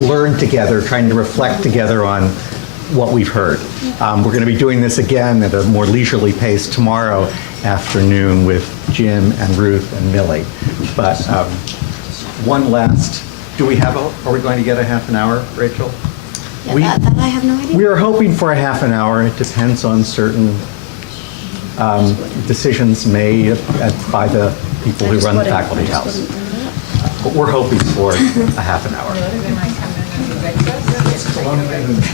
learn together, trying to reflect together on what we've heard. We're going to be doing this again at a more leisurely pace tomorrow afternoon with Jim and Ruth and Millie. But one last, are we going to get a half an hour, Rachel? Yeah, that I have no idea. We are hoping for a half an hour. It depends on certain decisions made by the people who run the faculty house. But we're hoping for a half an hour.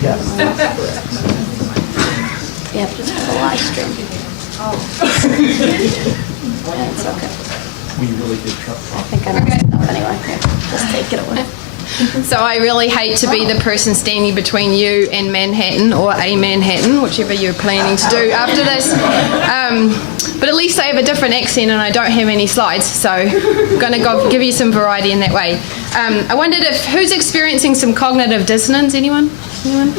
Yes, that's correct. Yeah, just for the live stream. That's okay. We really did try. I think I messed it up anyway. Here, just take it away. So I really hate to be the person standing between you and Manhattan, or a Manhattan, whichever you're planning to do after this. But at least I have a different accent and I don't have any slides, so I'm going to give you some variety in that way. I wondered who's experiencing some cognitive dissonance? Anyone? I'm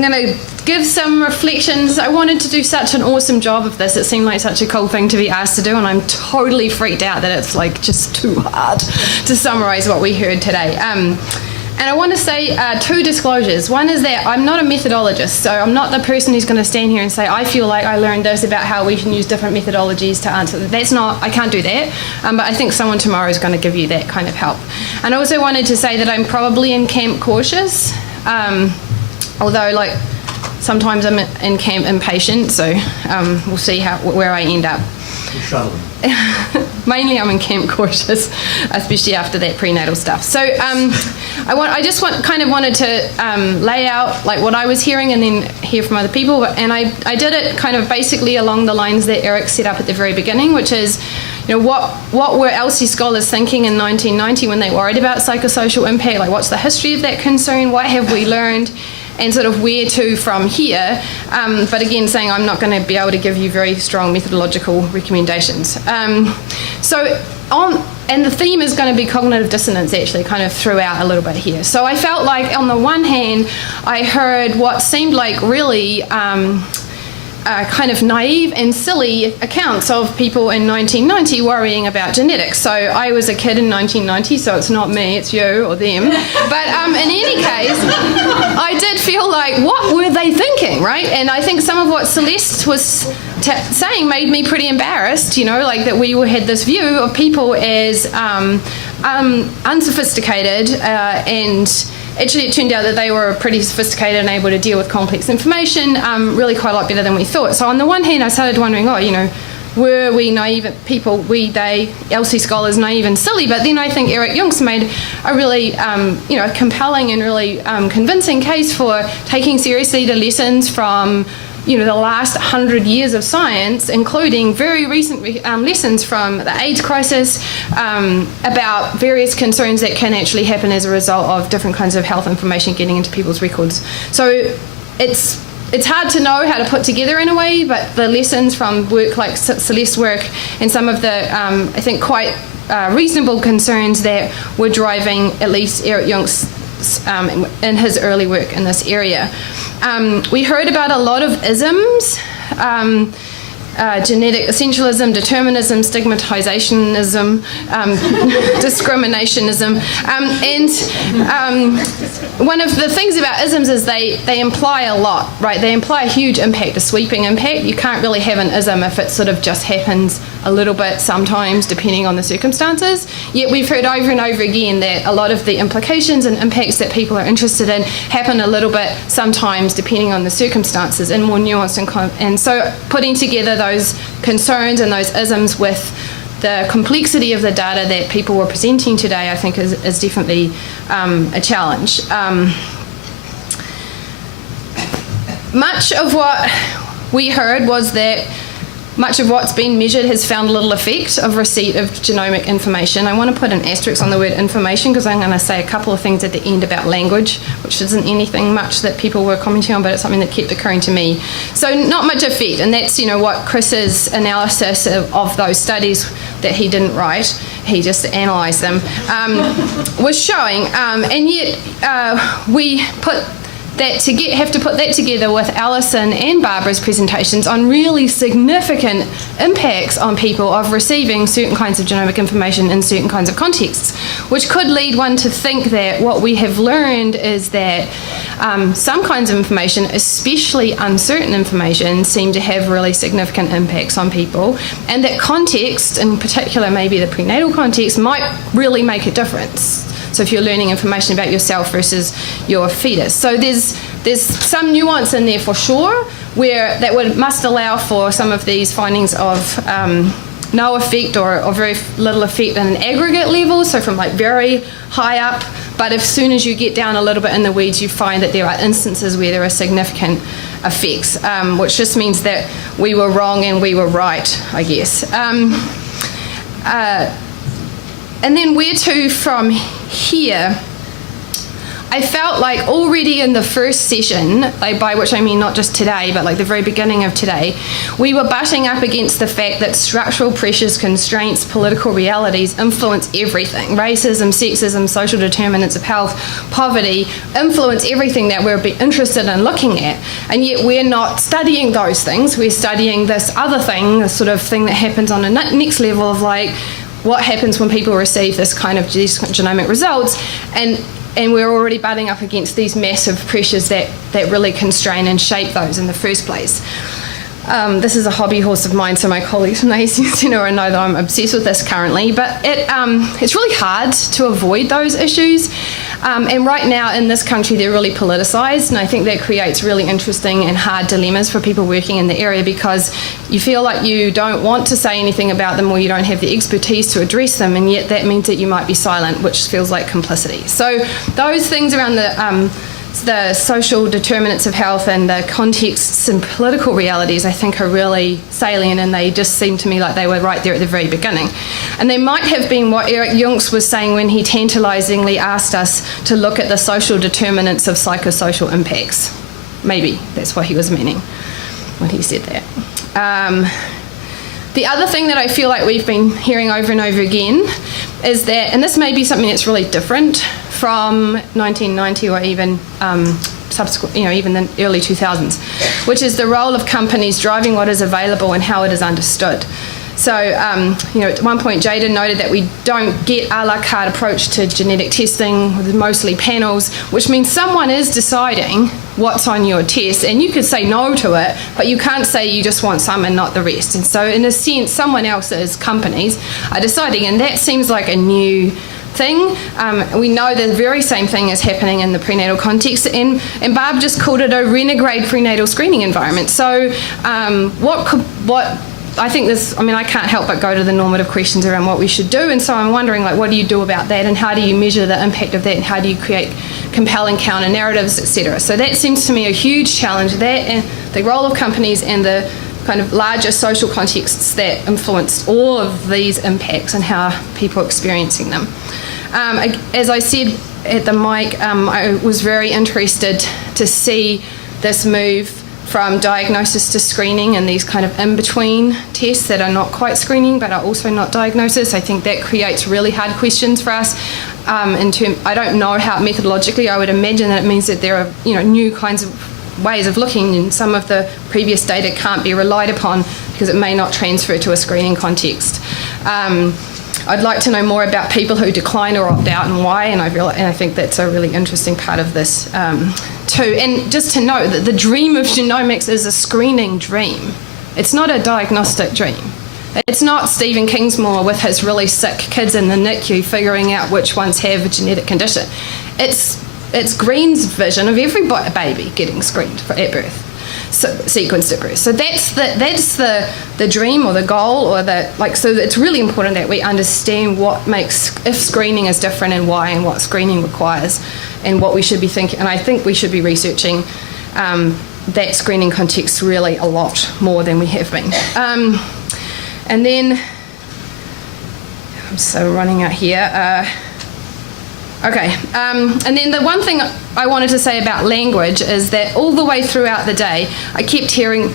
going to give some reflections. I wanted to do such an awesome job of this. It seemed like such a cool thing to be asked to do, and I'm totally freaked out that it's like just too hard to summarize what we heard today. And I want to say two disclosures. One is that I'm not a methodologist, so I'm not the person who's going to stand here and say, I feel like I learned this about how we can use different methodologies to answer. I can't do that, but I think someone tomorrow is going to give you that kind of help. And I also wanted to say that I'm probably in camp cautious, although sometimes I'm in camp impatient, so we'll see where I end up. Shuttling. Mainly I'm in camp cautious, especially after that prenatal stuff. So I just wanted to lay out what I was hearing and then hear from other people. And I did it kind of basically along the lines that Eric set up at the very beginning, which is, what were Elsie scholars thinking in 1990 when they worried about psychosocial impact? What's the history of that concern? What have we learned? And sort of where to from here, but again saying I'm not going to be able to give you very strong methodological recommendations. And the theme is going to be cognitive dissonance actually kind of throughout a little bit here. So I felt like on the one hand I heard what seemed like really kind of naive and silly accounts of people in 1990 worrying about genetics. So I was a kid in 1990, so it's not me, it's you or them. But in any case, I did feel like, what were they thinking, right? And I think some of what Celeste was saying made me pretty embarrassed, that we had this view of people as unsophisticated and actually, it turned out that they were pretty sophisticated and able to deal with complex information really quite a lot better than we thought. So on the one hand, I started wondering, were we naive people, Elsie scholars, naive and silly? But then I think Eric Junks made a really, compelling and really convincing case for taking seriously the lessons from the last 100 years of science, including very recent lessons from the AIDS crisis about various concerns that can actually happen as a result of different kinds of health information getting into people's records. So it's hard to know how to put together in a way, but the lessons from work like Celeste's work and some of the, I think, quite reasonable concerns that were driving at least Eric Junks in his early work in this area. We heard about a lot of isms, genetic essentialism, determinism, stigmatizationism, discriminationism, and one of the things about isms is they imply a lot, right? They imply a huge impact, a sweeping impact. You can't really have an ism if it sort of just happens a little bit sometimes, depending on the circumstances. Yet we've heard over and over again that a lot of the implications and impacts that people are interested in happen a little bit sometimes, depending on the circumstances, and more nuanced. And so putting together those concerns and those isms with the complexity of the data that people were presenting today, I think is definitely a challenge. Much of what we heard was that much of what's been measured has found little effect of receipt of genomic information. I want to put an asterisk on the word information because I'm going to say a couple of things at the end about language, which isn't anything much that people were commenting on, but it's something that kept occurring to me. So not much effect, and that's what Chris's analysis of those studies that he didn't write, he just analysed them, was showing. And yet we put that have to put that together with Alison and Barbara's presentations on really significant impacts on people of receiving certain kinds of genomic information in certain kinds of contexts, which could lead one to think that what we have learned is that some kinds of information, especially uncertain information, seem to have really significant impacts on people, and that context, in particular maybe the prenatal context, might really make a difference. So if you're learning information about yourself versus your fetus. So there's some nuance in there for sure, where that must allow for some of these findings of no effect or very little effect at an aggregate level, so from like very high up, but as soon as you get down a little bit in the weeds, you find that there are instances where there are significant effects, which just means that we were wrong and we were right, I guess. And then where to from here? I felt like already in the first session, like by which I mean not just today, but like the very beginning of today, we were butting up against the fact that structural pressures, constraints, political realities influence everything. Racism, sexism, social determinants of health, poverty, influence everything that we're interested in looking at. And yet we're not studying those things. We're studying this other thing, this sort of thing that happens on a next level of like, what happens when people receive this kind of genomic results, and we're already butting up against these massive pressures that really constrain and shape those in the first place. This is a hobby horse of mine, so my colleagues from the ACN Centre know that I'm obsessed with this currently, but it's really hard to avoid those issues. And right now in this country they're really politicised, and I think that creates really interesting and hard dilemmas for people working in the area, because you feel like you don't want to say anything about them or you don't have the expertise to address them, and yet that means that you might be silent, which feels like complicity. So those things around the social determinants of health and the contexts and political realities, I think, are really salient, and they just seem to me like they were right there at the very beginning. And they might have been what Eric Junks was saying when he tantalisingly asked us to look at the social determinants of psychosocial impacts. Maybe that's what he was meaning when he said that. The other thing that I feel like we've been hearing over and over again is that, and this may be something that's really different from 1990 or even subsequent, even the early 2000s, which is the role of companies driving what is available and how it is understood. So, at one point, Jada noted that we don't get a la carte approach to genetic testing with mostly panels, which means someone is deciding what's on your test, and you could say no to it, but you can't say you just want some and not the rest. And so, in a sense, someone else's companies are deciding, and that seems like a new thing. We know the very same thing is happening in the prenatal context, and Barb just called it a renegade prenatal screening environment. So, I think I can't help but go to the normative questions around what we should do, and so I'm wondering, like, what do you do about that, and how do you measure the impact of that, and how do you create compelling counter narratives, etc. So that seems to me a huge challenge, that and the role of companies and the kind of larger social contexts that influence all of these impacts and how people are experiencing them. As I said at the mic, I was very interested to see this move from diagnosis to screening and these kind of in-between tests that are not quite screening but are also not diagnosis. I think that creates really hard questions for us. I don't know how methodologically. I would imagine that it means that there are new kinds of ways of looking, and some of the previous data can't be relied upon because it may not transfer to a screening context. I'd like to know more about people who decline or opt out and why, and I think that's a really interesting part of this too. And just to note that the dream of genomics is a screening dream. It's not a diagnostic dream. It's not Stephen Kingsmore with his really sick kids in the NICU figuring out which ones have a genetic condition. It's Green's vision of every baby getting screened at birth. So, sequenced at birth. So that's the dream or the goal, or so it's really important that we understand what makes, if screening is different and why, and what screening requires, and what we should be thinking. And I think we should be researching that screening context really a lot more than we have been. And then, I'm so running out here. Okay, and then the one thing I wanted to say about language is that all the way throughout the day, I kept hearing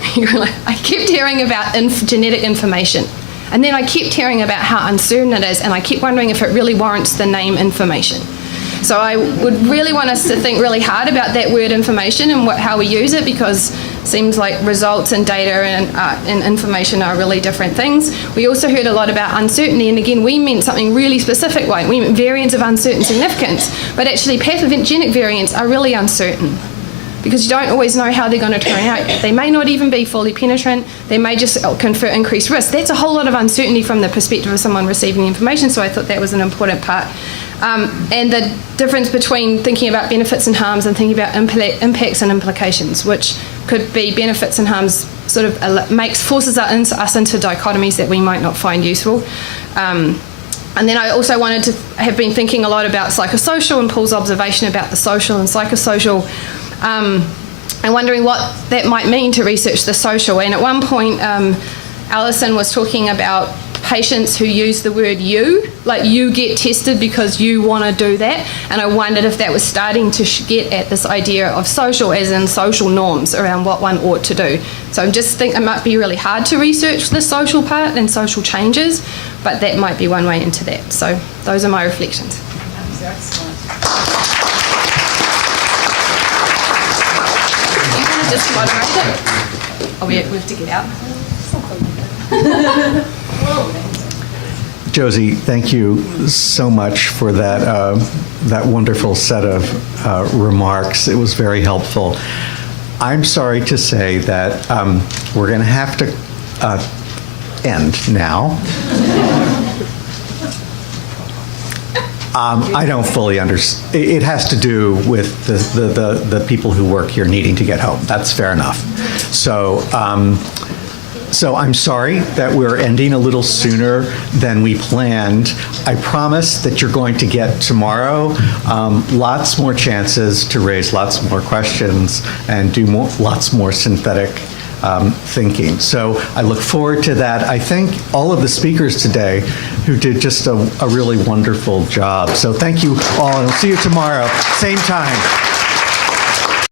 about genetic information, and then I kept hearing about how uncertain it is, and I kept wondering if it really warrants the name information. So I would really want us to think really hard about that word information and how we use it, because it seems like results and data and information are really different things. We also heard a lot about uncertainty, and again, we meant something really specific, like we meant variants of uncertain significance, but actually pathogenic variants are really uncertain, because you don't always know how they're going to turn out. They may not even be fully penetrant. They may just confer increased risk. That's a whole lot of uncertainty from the perspective of someone receiving the information, so I thought that was an important part. And the difference between thinking about benefits and harms and thinking about impacts and implications, which could be benefits and harms, sort of forces us into dichotomies that we might not find useful. And then I also have been thinking a lot about psychosocial and Paul's observation about the social and psychosocial, and wondering what that might mean to research the social. And at one point, Alison was talking about patients who use the word you, like you get tested because you want to do that. And I wondered if that was starting to get at this idea of social, as in social norms around what one ought to do. So I just think it might be really hard to research the social part and social changes, but that might be one way into that. So those are my reflections. You want to just moderate it? Oh, we have to get out. Josie, thank you so much for that that wonderful set of remarks. It was very helpful. I'm sorry to say that we're going to have to end now. I don't fully understand. It has to do with the people who work here needing to get home. That's fair enough. So I'm sorry that we're ending a little sooner than we planned. I promise that you're going to get tomorrow lots more chances to raise lots more questions and do lots more synthetic thinking. So I look forward to that. I thank all of the speakers today who did just a really wonderful job. So thank you all, and I'll see you tomorrow, same time.